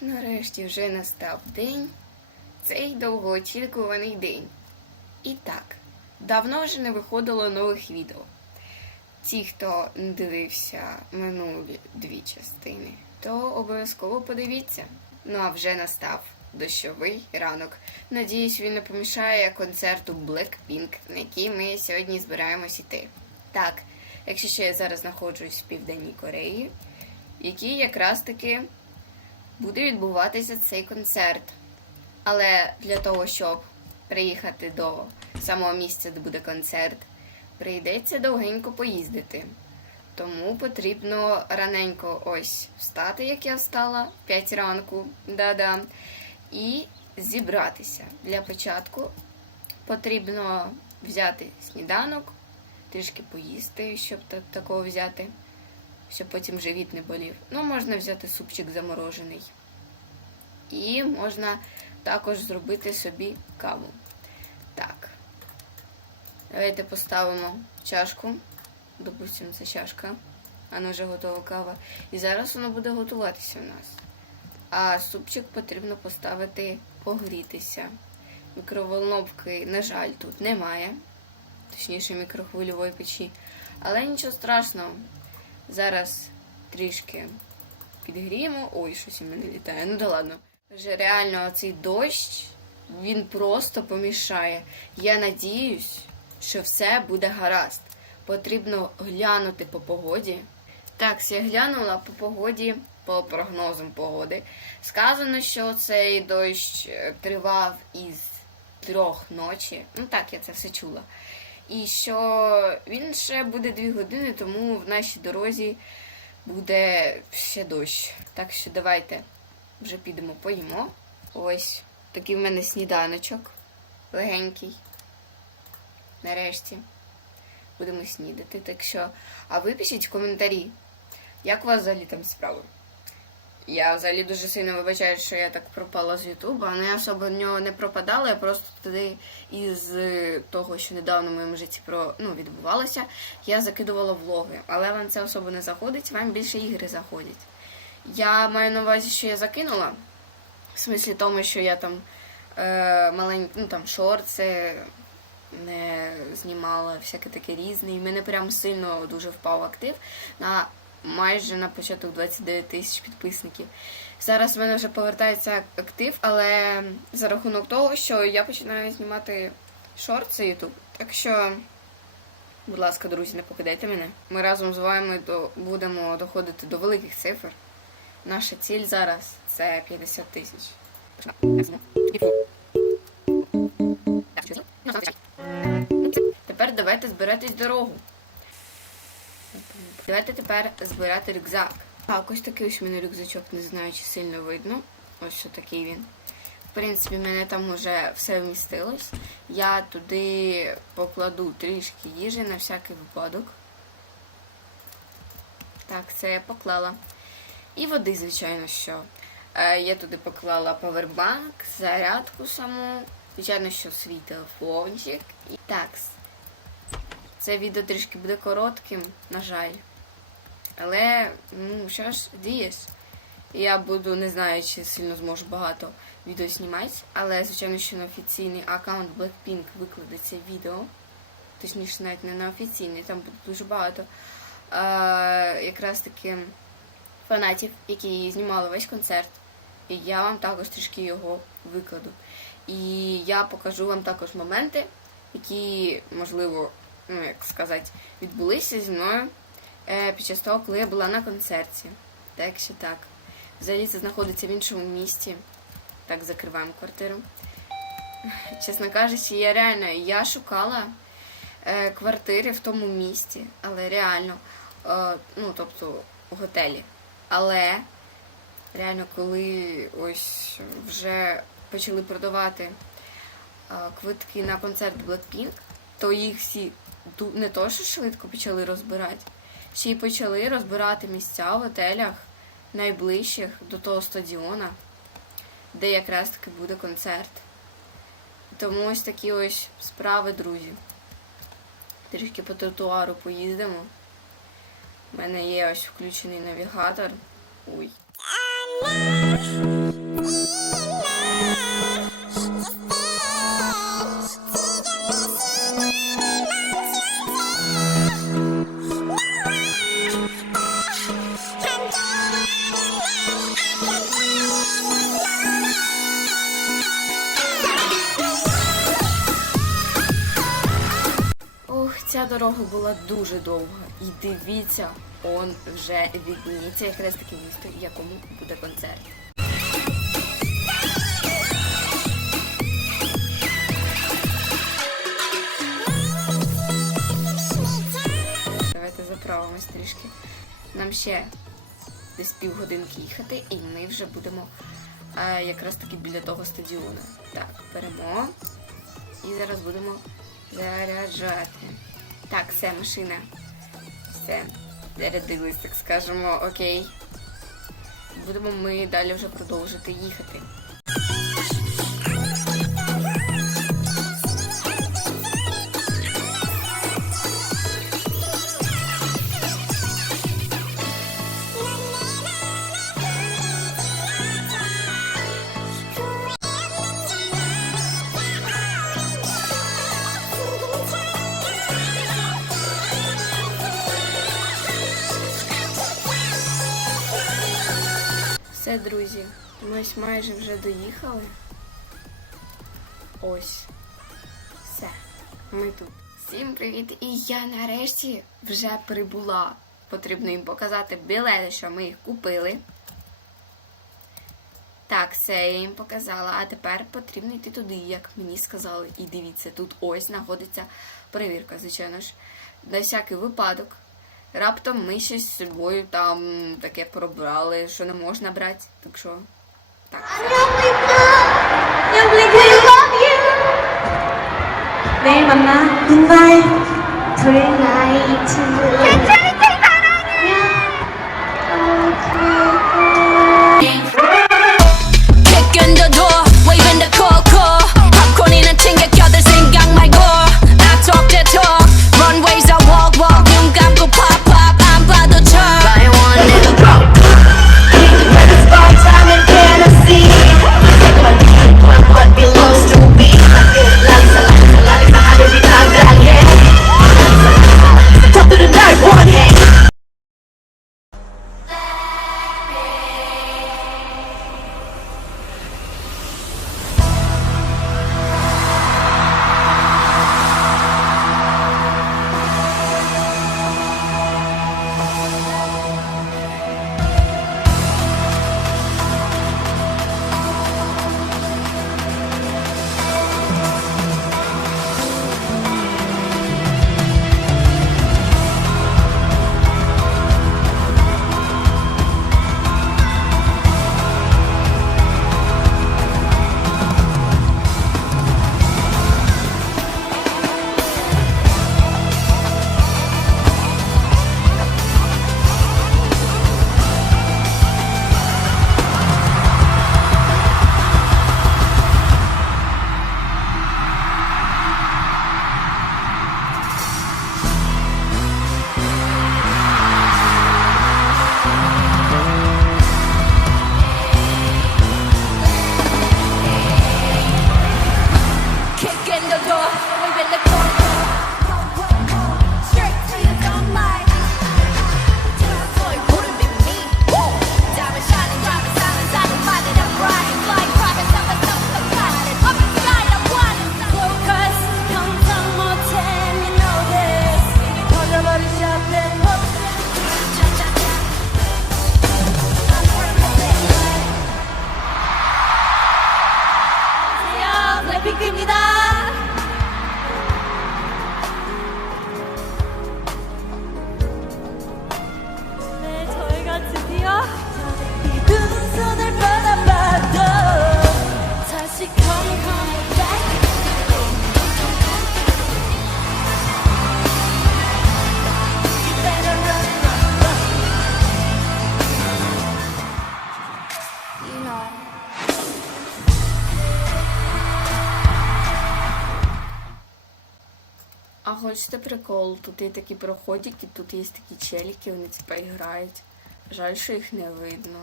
нарешті вже настав день, цей довгоочікуваний день. І так, давно вже не виходило нових відео. Ті, хто дивився минулі дві частини, то обов'язково подивіться. Ну а вже настав дощовий ранок. Надіюсь, він не помішає концерту Blackpink, на який ми сьогодні збираємось іти. Так, якщо ще я зараз знаходжусь в Південній Кореї, в якій якраз таки буде відбуватися цей концерт. Але для того, щоб приїхати до самого місця, де буде концерт, прийдеться довгенько поїздити. Тому потрібно раненько ось встати, як я встала, в 5 ранку, да-да, і зібратися. Для початку потрібно взяти сніданок, трішки поїсти, щоб такого взяти, щоб потім живіт не болів. Ну, можна взяти супчик заморожений. І можна також зробити собі каву. Так. Давайте поставимо чашку. Допустимо, це чашка. Вона вже готова кава. І зараз воно буде готуватися у нас. А супчик потрібно поставити погрітися. Мікроволновки, на жаль, тут немає. Точніше, мікрохвильової печі. Але нічого страшного. Зараз трішки підгріємо. Ой, щось у мене літає. Ну да ладно. Вже реально цей дощ, він просто помішає. Я надіюсь, що все буде гаразд. Потрібно глянути по погоді. Так, я глянула по погоді, по прогнозам погоди. Сказано, що цей дощ е, тривав із трьох ночі. Ну так, я це все чула. І що він ще буде дві години, тому в нашій дорозі буде ще дощ. Так що давайте вже підемо поїмо. Ось такий в мене сніданочок легенький. Нарешті будемо снідати. Так що, а ви пишіть в коментарі, як у вас взагалі там справи. Я взагалі дуже сильно вибачаю, що я так пропала з Ютуба, але я особо в нього не пропадала, я просто туди із е, того, що недавно в моєму житті про ну, відбувалося, я закидувала влоги. Але вам це особо не заходить, вам більше ігри заходять. Я маю на увазі, що я закинула. В смислі тому, що я там е, маленькі, ну там шорти не знімала, всяке таке різне. І мене прям сильно дуже впав актив на майже на початок 29 тисяч підписників. Зараз в мене вже повертається актив, але за рахунок того, що я починаю знімати шорти YouTube. Так що, будь ласка, друзі, не покидайте мене. Ми разом з вами будемо доходити до великих цифр. Наша ціль зараз це 50 тисяч. Тепер давайте збиратись дорогу. Давайте тепер збирати рюкзак. Так, ось такий ось у мене рюкзачок, не знаю, чи сильно видно. Ось що такий він. В принципі, в мене там вже все вмістилось. Я туди покладу трішки їжі на всякий випадок. Так, це я поклала. І води, звичайно, що. Е, я туди поклала павербанк, зарядку саму, звичайно, що свій телефончик. І так, це відео трішки буде коротким, на жаль. Але, ну, що ж, дієш. Я буду, не знаю, чи сильно зможу багато відео знімати, але, звичайно, що на офіційний аккаунт Blackpink викладеться відео. Точніше, навіть не на офіційний, там буде дуже багато. Е, якраз таки фанатів, які знімали весь концерт. І я вам також трішки його викладу. І я покажу вам також моменти, які, можливо, ну як сказати, відбулися зі мною під час того, коли я була на концерті. Так що так. Взагалі це знаходиться в іншому місті. Так, закриваємо квартиру. Чесно кажучи, я реально я шукала е, квартири в тому місті, але реально, е, ну, тобто, в готелі. Але реально, коли ось вже почали продавати квитки на концерт Blackpink, то їх всі не то, що швидко почали розбирати, ще й почали розбирати місця в готелях найближчих до того стадіона, де якраз таки буде концерт. Тому ось такі ось справи, друзі. Трішки по тротуару поїздимо. У мене є ось включений навігатор. Ой. Дорога була дуже довга. І дивіться, он вже відніється якраз таке місто, якому буде концерт. Давайте заправимось трішки. Нам ще десь півгодинки їхати, і ми вже будемо е, якраз таки біля того стадіону. Так, беремо. І зараз будемо заряджати. Так, все, машина. Все. Зарядились, так скажемо, окей. Будемо ми далі вже продовжити їхати. Все, друзі, ми ось майже вже доїхали. Ось. Все. Ми тут. Всім привіт! І я нарешті вже прибула. Потрібно їм показати білети, що ми їх купили. Так, все, я їм показала. А тепер потрібно йти туди, як мені сказали. І дивіться, тут ось знаходиться перевірка, звичайно ж. На всякий випадок. Раптом ми щось з собою там таке пробрали, що не можна брати. Так що. Так. 내일 хочете прикол? Тут є такі проходики, тут є такі челіки, вони типа грають. Жаль, що їх не видно.